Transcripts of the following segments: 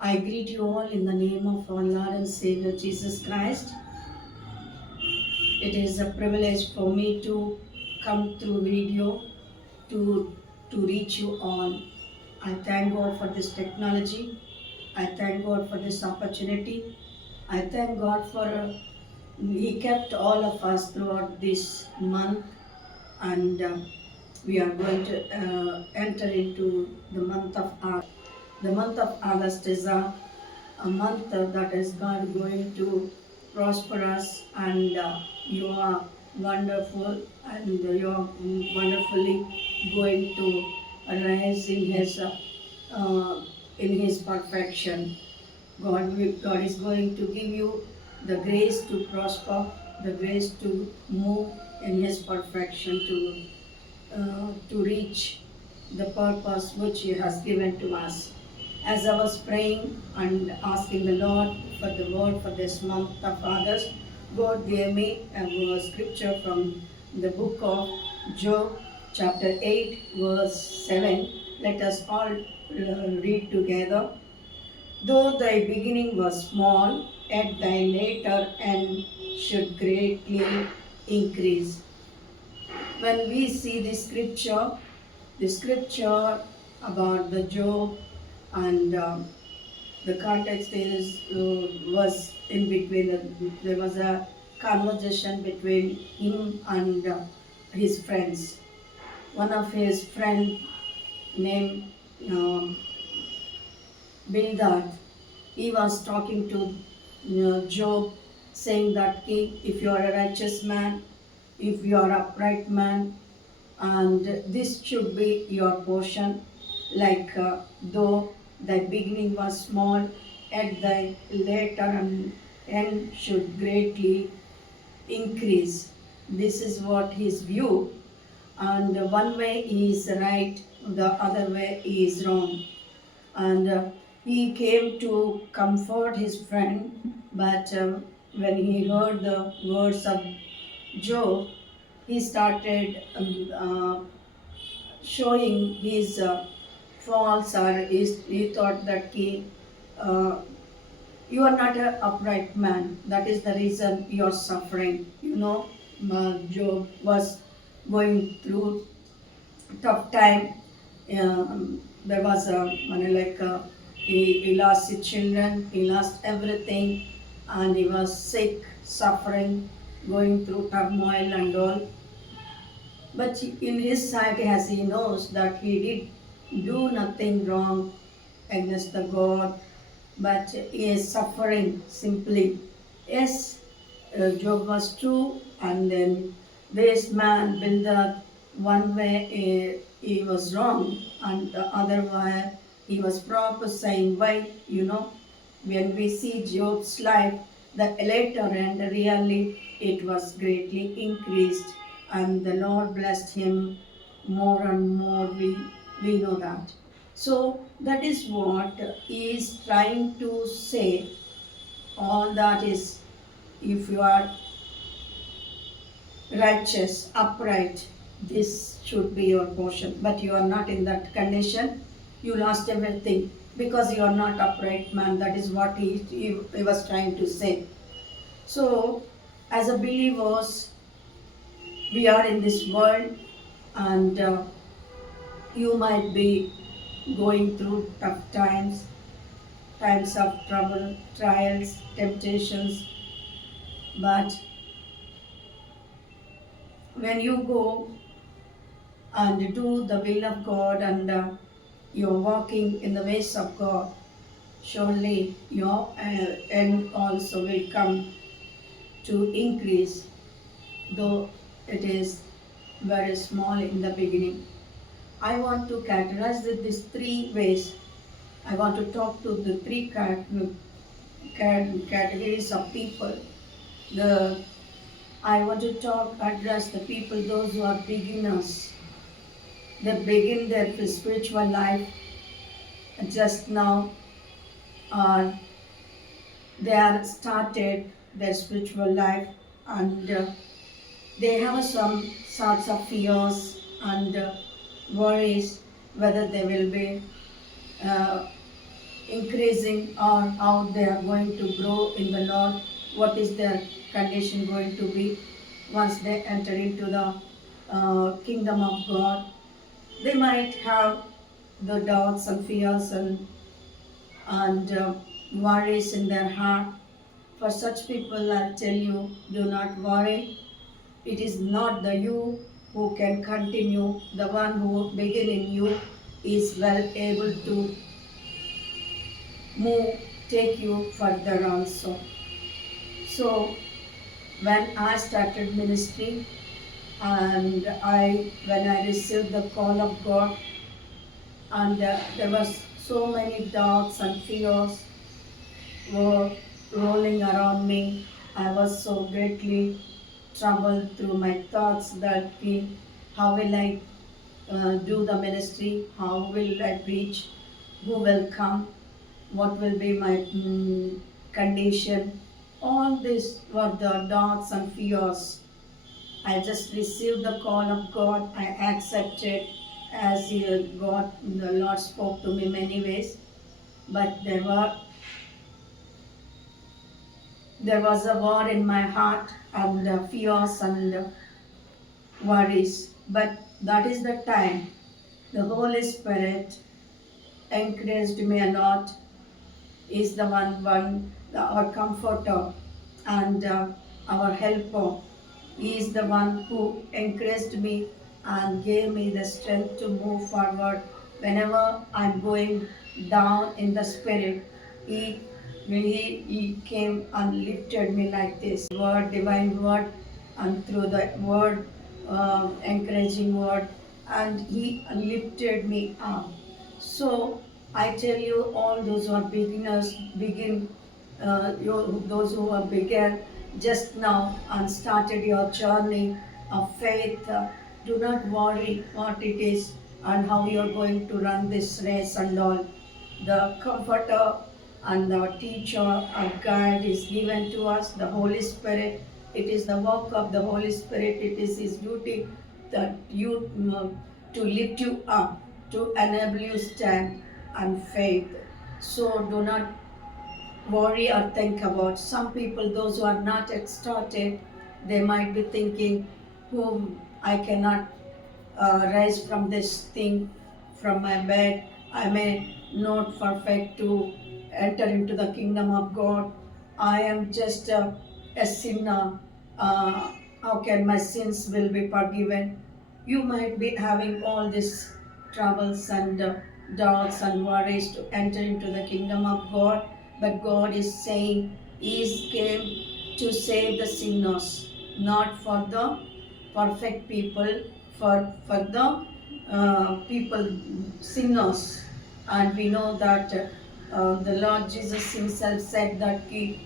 I greet you all in the name of our Lord and Savior Jesus Christ. It is a privilege for me to come through video to reach you all. I thank God for this technology. I thank God for this opportunity. I thank God for He kept all of us throughout this month, and we are going to enter into the month of August. The month of August is a month that is God going to prosper us, and you are wonderful, and you are wonderfully going to rise uh, in His perfection. God is going to give you the grace to prosper, the grace to move in His perfection, to reach the purpose which He has given to us. As I was praying and asking the Lord for the word for this month of August, God gave me a scripture from the book of Job, chapter 8, verse 7. Let us all read together. Though thy beginning was small, yet thy later end should greatly increase. When we see the scripture about the Job, and the context is was in between. There was a conversation between him and his friends. One of his friend named um, Bildad, he was talking to Job, saying that if you are a righteous man, if you are upright man, and this should be your portion, like though thy beginning was small, yet thy later and end should greatly increase. This is what his view, and one way he is right, the other way he is wrong. And he came to comfort his friend, but when he heard the words of Job, he started showing his faults, or he thought that uh, you are not an upright man. That is the reason you are suffering. Job was going through tough time. There was he lost his children, he lost everything, and he was sick, suffering, going through turmoil and all. But in his sight, as he knows that he did do nothing wrong against the God, but he is suffering simply. Yes, Job was true, and then this man Bildad, one way he was wrong, and the other way he was prophesying. Why? When we see Job's life, the later end really it was greatly increased, and the Lord blessed him more and more. We know that. So that is what he is trying to say. All that is, if you are righteous, upright, this should be your portion. But you are not in that condition. You lost everything because you are not upright man. That is what he was trying to say. So, as a believers, we are in this world, and you might be going through tough times, times of trouble, trials, temptations. But when you go and do the will of God, and you're walking in the ways of God, surely your end also will come to increase, though it is very small in the beginning. I want to categorize these three ways. I want to talk to the three categories of people. The I want to address the people, those who are beginners. They begin their spiritual life just now, or they are started their spiritual life, and they have some sorts of fears and worries whether they will be uh, increasing or how they are going to grow in the Lord, what is their condition going to be once they enter into the kingdom of God. They might have the doubts and fears and worries in their heart. For such people, I'll tell you, do not worry. It is not the you who can continue. The one who begin in you is well able to move, take you further also. So when I started ministry and when I received the call of God, and there was so many doubts and fears were rolling around me. I was so greatly troubled through my thoughts that how will I do the ministry? How will I preach? Who will come? What will be my condition? All these were the doubts and fears. I just received the call of God. I accepted as God, the Lord spoke to me many ways. But there was a war in my heart and fears and worries. But that is the time the Holy Spirit encouraged me a lot. Is the our comforter and our helper. He is the one who encouraged me and gave me the strength to move forward whenever I'm going down in the spirit. He, he came and lifted me like this. Word, divine word, and through the word, encouraging word, and he lifted me up. So I tell you, all those who are beginners, those who have begun just now and started your journey of faith, do not worry what it is and how you are going to run this race and all. The comforter and the teacher and guide is given to us, the Holy Spirit. It is the work of the Holy Spirit. It is His duty that you to lift you up, to enable you stand and faith. So do not worry or think about. Some people, those who are not yet started, they might be thinking, whom I cannot rise from this thing, from my bed. I may not perfect to enter into the kingdom of God. I am just a sinner. How can my sins will be forgiven? You might be having all these troubles and doubts and worries to enter into the kingdom of God, but God is saying He came to save the sinners, not for the perfect people, for the people, sinners. And we know that the Lord Jesus Himself said that the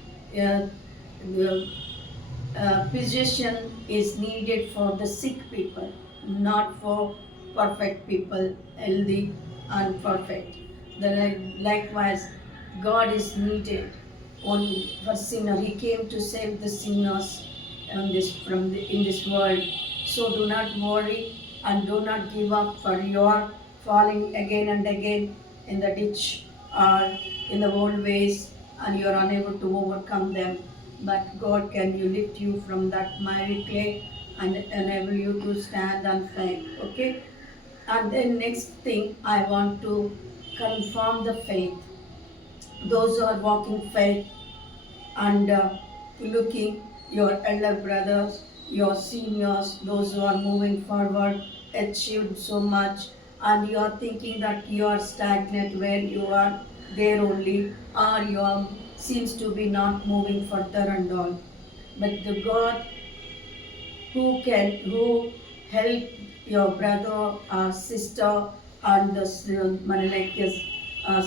physician is needed for the sick people, not for perfect people, healthy and perfect. Likewise, God is needed only for sinner. He came to save the sinners in this world. So do not worry and do not give up, for you are falling again and again in the ditch or in the old ways, and you are unable to overcome them. But God can you lift you from that miry clay and enable you to stand and fight. Okay? And then next thing, I want to confirm the faith. Those who are walking faith and looking your elder brothers, your seniors, those who are moving forward, achieved so much, and you are thinking that you are stagnant where you are there only, or you are seems to be not moving further and all. But the God who help your brother or sister and the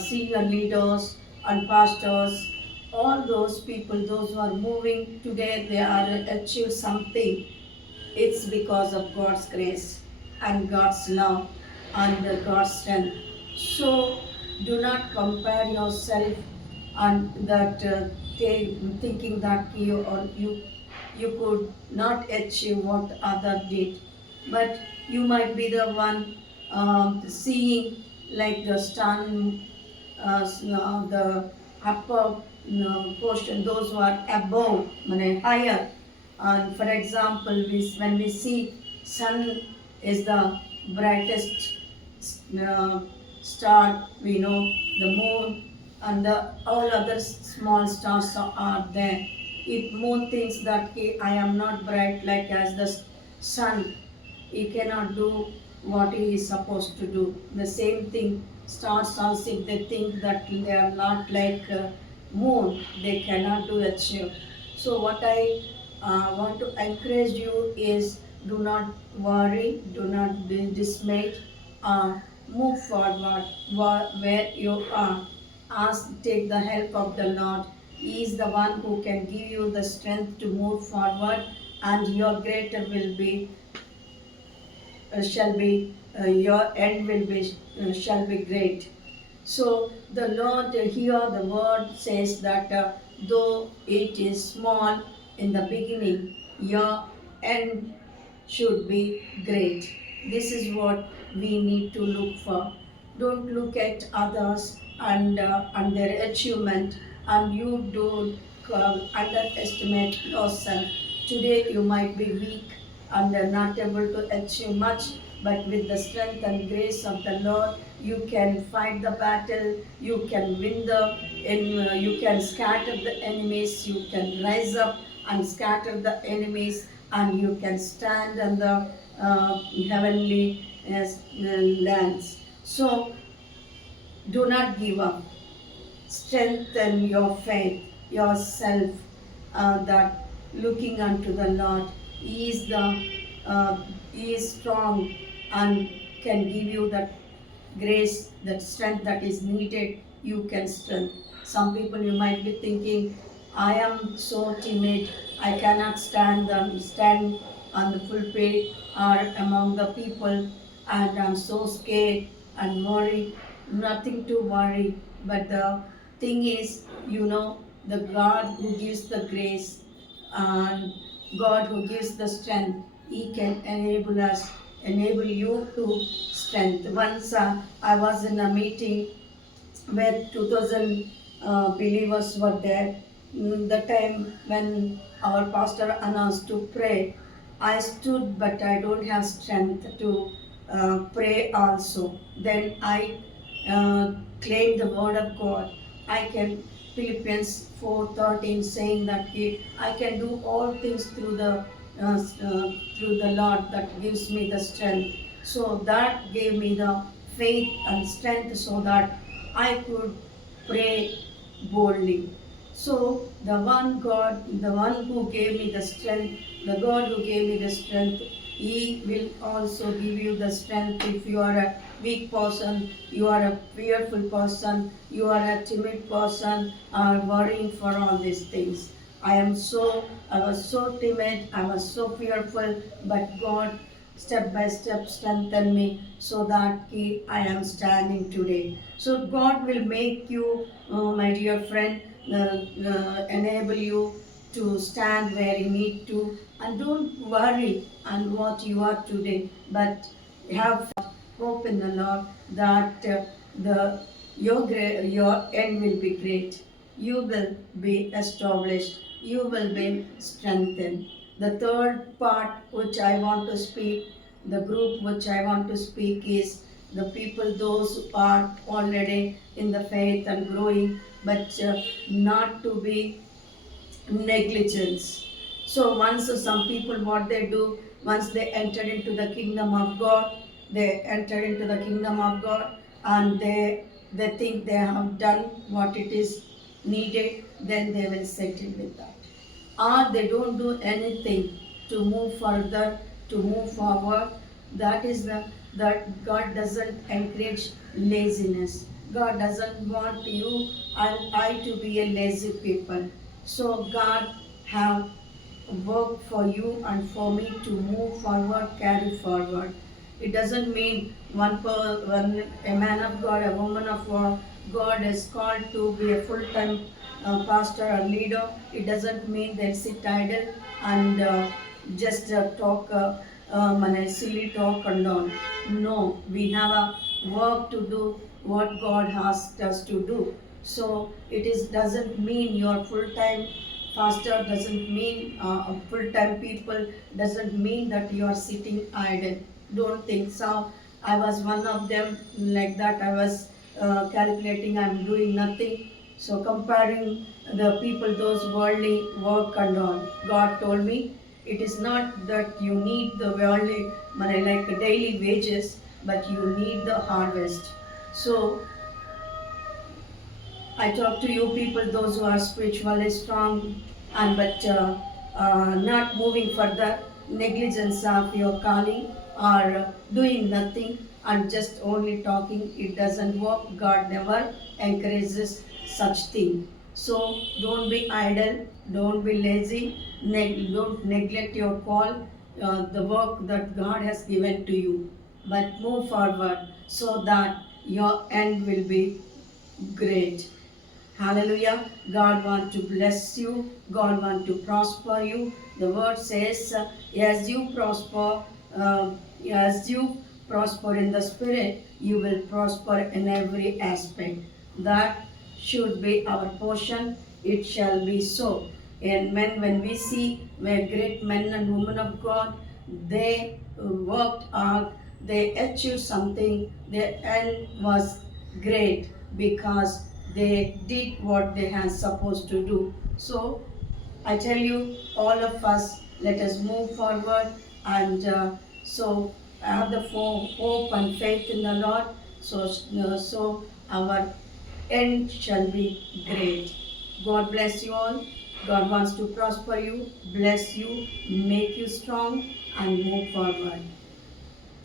senior leaders and pastors, all those people, those who are moving today, they are achieve something. It's because of God's grace and God's love and God's strength. So do not compare yourself and that thinking that you could not achieve what other did, but you might be the one seeing like the sun the upper portion, those who are above, higher. And for example, when we see sun is the brightest uh, star, we know the moon and the all other small stars are there. If moon thinks that I am not bright like as the sun, he cannot do what he is supposed to do. The same thing, stars also, if they think that they are not like moon, they cannot do achieve. So what I want to encourage you is, do not worry, do not be dismayed, move forward where you are. Ask, take the help of the Lord. He is the one who can give you the strength to move forward, and your greater will be shall be your end will be shall be great. So the Lord here the word says that though it is small in the beginning, your end should be great. This is what we need to look for. Don't look at others and their achievement, and you don't underestimate yourself. Today you might be weak and not able to achieve much, but with the strength and grace of the Lord, you can fight the battle, you can win you can scatter the enemies, you can rise up and scatter the enemies, and you can stand on the heavenly lands. So do not give up. Strengthen your faith, yourself, that looking unto the Lord. He is strong and can give you that grace, that strength that is needed. You can strength. Some people you might be thinking, I am so timid, I cannot stand on the pulpit or among the people, and I'm so scared and worried. Nothing to worry, but the thing is, the God who gives the grace and God who gives the strength, He can enable you to strength. Once I was in a meeting where 2000 believers were there. The time when our pastor announced to pray, I stood, but I don't have strength to pray also. Then I claimed the word of God. I can Philippians 4:13 saying that I can do all things through the Lord that gives me the strength. So that gave me the faith and strength so that I could pray boldly. So the one who gave me the strength, the God who gave me the strength, He will also give you the strength. If you are a weak person, you are a fearful person, you are a timid person, are worrying for all these things. I was so timid, I was so fearful, but God step by step strengthen me so that I am standing today. So God will make you, my dear friend, enable you to stand where you need to, and don't worry on what you are today, but have hope in the Lord that your end will be great. You will be established. You will be strengthened. The third part which I want to speak, the group which I want to speak is the people, those who are already in the faith and growing, but not to be negligence. So once some people, what they do, once they enter into the kingdom of God, they enter into the kingdom of God, and they think they have done what it is needed, then they will settle with that. Or they don't do anything to move further, to move forward. That God doesn't encourage laziness. God doesn't want you and I to be a lazy people. So God have work for you and for me to move forward, carry forward. It doesn't mean one a man of God, a woman of God is called to be a full-time pastor or leader. It doesn't mean they sit idle and just talk silly talk and all. No, we have a work to do. what God asked us to do. So it is doesn't mean you're full time pastor, doesn't mean full time people, doesn't mean that you are sitting idle. Don't think so. I was one of them like that. I was calculating I'm doing nothing. So comparing the people, those worldly work and all. God told me it is not that you need the worldly money like daily wages, but you need the harvest. So I talk to you people, those who are spiritually strong and but not moving further, negligence of your calling or doing nothing and just only talking. It doesn't work. God never encourages such thing. So don't be idle, don't be lazy, don't neglect your call, the work that God has given to you. But move forward so that your end will be great. Hallelujah. God wants to bless you. God wants to prosper you. The word says, as you prosper, as you prosper in the spirit, you will prosper in every aspect. That should be our portion. It shall be so. And when we see where great men and women of God, they worked hard, they achieved something, their end was great because they did what they had supposed to do. So I tell you, all of us, let us move forward and so have the hope and faith in the Lord. So our end shall be great. God bless you all. God wants to prosper you, bless you, make you strong, and move forward.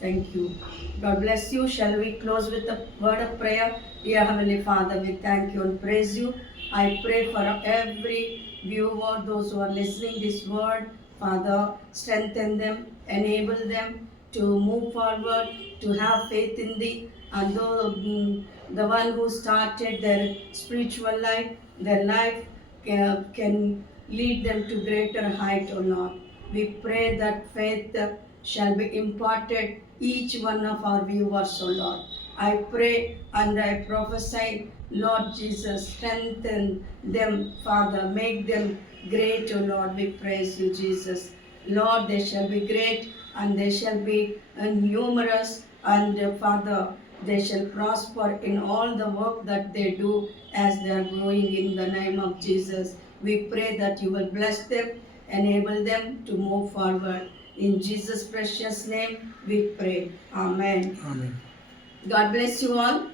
Thank you. God bless you. Shall we close with a word of prayer? Dear Heavenly Father, we thank you and praise you. I pray for every viewer, those who are listening this word. Father, strengthen them, enable them to move forward, to have faith in thee. And the one who started their spiritual life, their life can lead them to greater height, O Lord. We pray that faith shall be imparted each one of our viewers, O Lord. I pray and I prophesy, Lord Jesus, strengthen them, Father, make them great, O Lord. We praise you, Jesus. Lord, they shall be great and they shall be numerous, and Father, they shall prosper in all the work that they do as they are growing in the name of Jesus. We pray that you will bless them, enable them to move forward. In Jesus' precious name we pray. Amen. Amen. God bless you all.